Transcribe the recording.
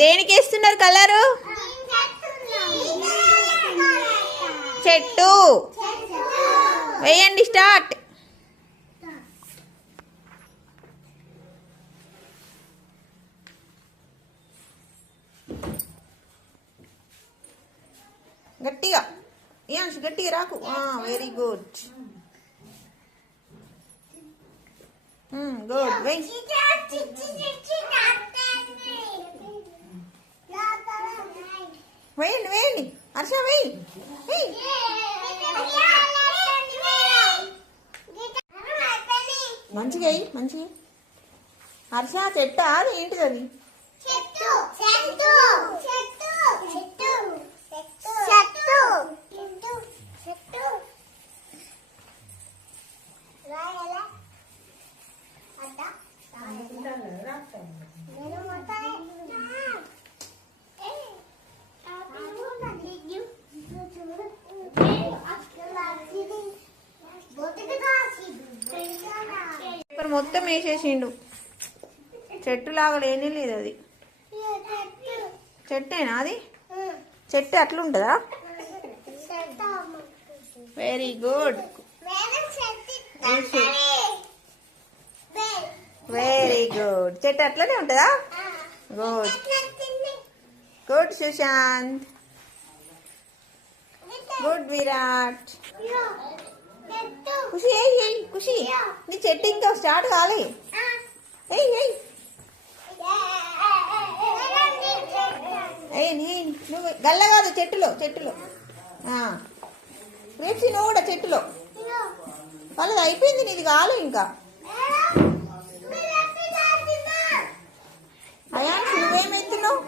దేనికి వేస్తున్నారు కలరు? చెట్టు వేయండి. స్టార్ట్. గట్టిగా ఏం గట్టిగా రాకు. Very good good. వెయ్యి. వేయండి వేయండి. హర్ష వెయ్యి వెయ్యి. మంచిగా వెయ్యి మంచిగా. హర్ష చెట్ట అది ఏంటిది? అది పేపర్ మొత్తం వేసేసిండు. చెట్టు లాగా లేనే లేదు అది. చెట్టేనా అది? చెట్టు అట్లుంటుందా? Very good very good. చెట్టు అట్లనే ఉంటుందా? Good good Sushant. Good Virat. Khushi Khushi నీ చెట్టు ఇంకా స్టార్ట్ కాలే. నువ్వు గల్ల కాదు చెట్టులో చెట్టులో రేపు నువ్వు కూడా చెట్టులో. వాళ్ళది అయిపోయింది, నీది కాదు ఇంకా. అయాన్స్ నువ్వేమెత్తున్నావు?